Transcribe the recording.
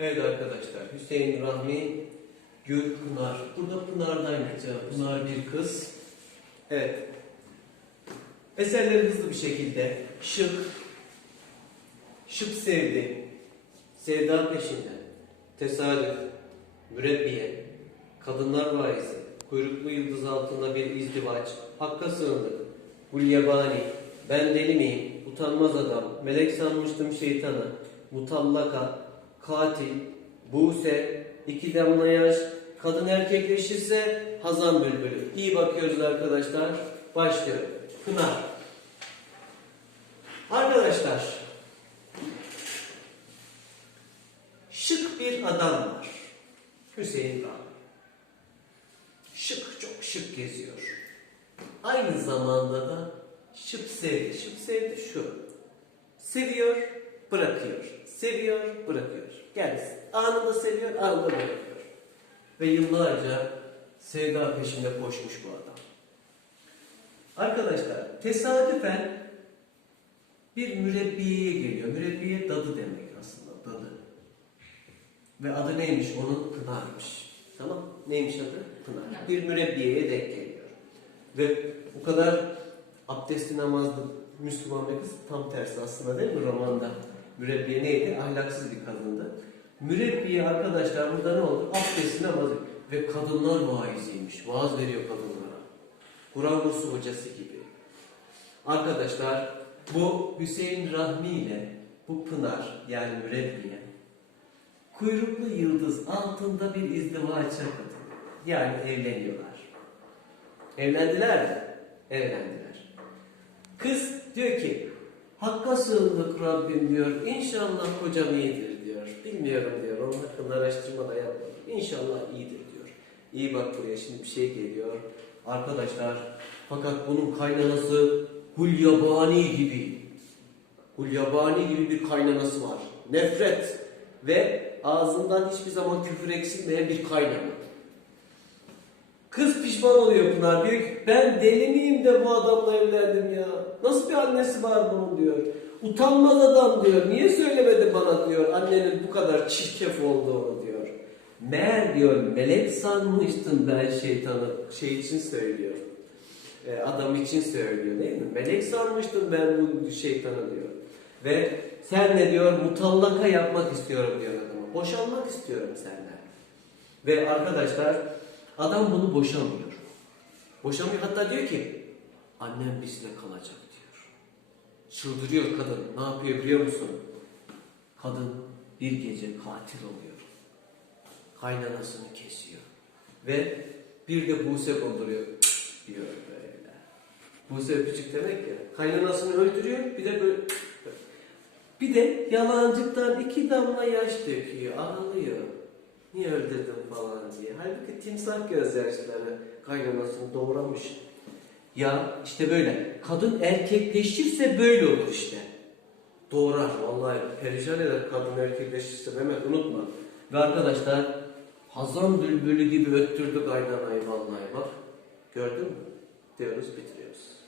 Evet arkadaşlar, Hüseyin Rahmi Gülpınar. Burada Pınar'dan gideceğim. Pınar bir kız. Evet. Eserleri hızlı bir şekilde. Şık. Şık sevdi. Sevda peşinde. Tesadüf. Mürebbiye. Kadınlar vaizi. Kuyruklu yıldız altında bir izdivaç. Hakka sığındık. Gulyabani. Ben deli miyim? Utanmaz adam. Melek sanmıştım şeytanı. Mutallaka. Katil. Buse. iki damla yaş. Kadın erkekleşirse Hazan Bülbülü. İyi bakıyoruz arkadaşlar. Başlıyorum. Pınar. Arkadaşlar. Şık bir adam var. Hüseyin Rahmi. Şık, çok şık geziyor. Aynı zamanda da şıp sevdi. Şıp sevdi şu. Seviyor, bırakıyor. Seviyor, bırakıyor. Gelsin. Anında seviyor, anında bırakıyor. Ve yıllarca sevda peşinde koşmuş bu adam. Arkadaşlar, tesadüfen bir mürebbiyeye geliyor. Mürebbiye dadı demek aslında, dadı. Ve adı neymiş onun? Pınar'mış. Tamam. Neymiş adı? Pınar. Bir mürebbiyeye denk geliyor. Ve o kadar abdestli namazlı Müslüman bir kız tam tersi aslında değil mi romanda? Mürebbiye neydi? Ahlaksız bir kadındı. Mürebbiye arkadaşlar burada ne oldu? Abdestli namazı. Ve kadınlar vaiziymiş. Vaaz veriyor kadınlara. Kur'an kursu hocası gibi. Arkadaşlar bu Hüseyin Rahmi ile bu Pınar yani mürebbiye kuyruklu yıldız altında bir izdivaça katılıyor. Yani evleniyorlar. Evlendiler mi? Evlendiler. Kız diyor ki Hakka sığındık Rabbim diyor. İnşallah kocam iyidir diyor. Bilmiyorum diyor. Onun hakkında araştırma da yapmadım. İnşallah iyidir diyor. İyi bak buraya şimdi bir şey geliyor. Arkadaşlar fakat bunun kaynanası Hulyabani gibi. Hulyabani gibi bir kaynanası var. Nefret ve ağzından hiçbir zaman küfür eksilmeyen bir kaynana. Kız pişman oluyor Pınar diyor ki ben deli miyim de bu ya. Nasıl bir annesi var bunun diyor. Utanmaz adam diyor. Niye söylemedi bana diyor annenin bu kadar çirkef olduğunu diyor. Meğer diyor melek sanmıştın ben şeytanı şey için söylüyor. E, adam için söylüyor değil mi? Melek sanmıştım ben bu şeytanı diyor. Ve sen ne diyor mutallaka yapmak istiyorum diyor adama. Boşanmak istiyorum senden. Ve arkadaşlar adam bunu boşamıyor. Boşamıyor hatta diyor ki annem bizle kalacak. Çıldırıyor kadın. Ne yapıyor biliyor musun? Kadın bir gece katil oluyor. Kaynanasını kesiyor. Ve bir de Buse konduruyor. diyor böyle. Buse öpücük demek ya. Kaynanasını öldürüyor bir de böyle bir de yalancıktan iki damla yaş döküyor, ağlıyor. Niye öldürdün falan diye. Halbuki timsah gözyaşları kaynanasını doğramış. Ya işte böyle. Kadın erkekleşirse böyle olur işte. Doğrar vallahi. Perişan eder kadın erkekleşirse Mehmet unutma. Ve arkadaşlar Hazan bülbülü gibi öttürdü kaynanayı vallahi bak. Gördün mü? Diyoruz bitiriyoruz.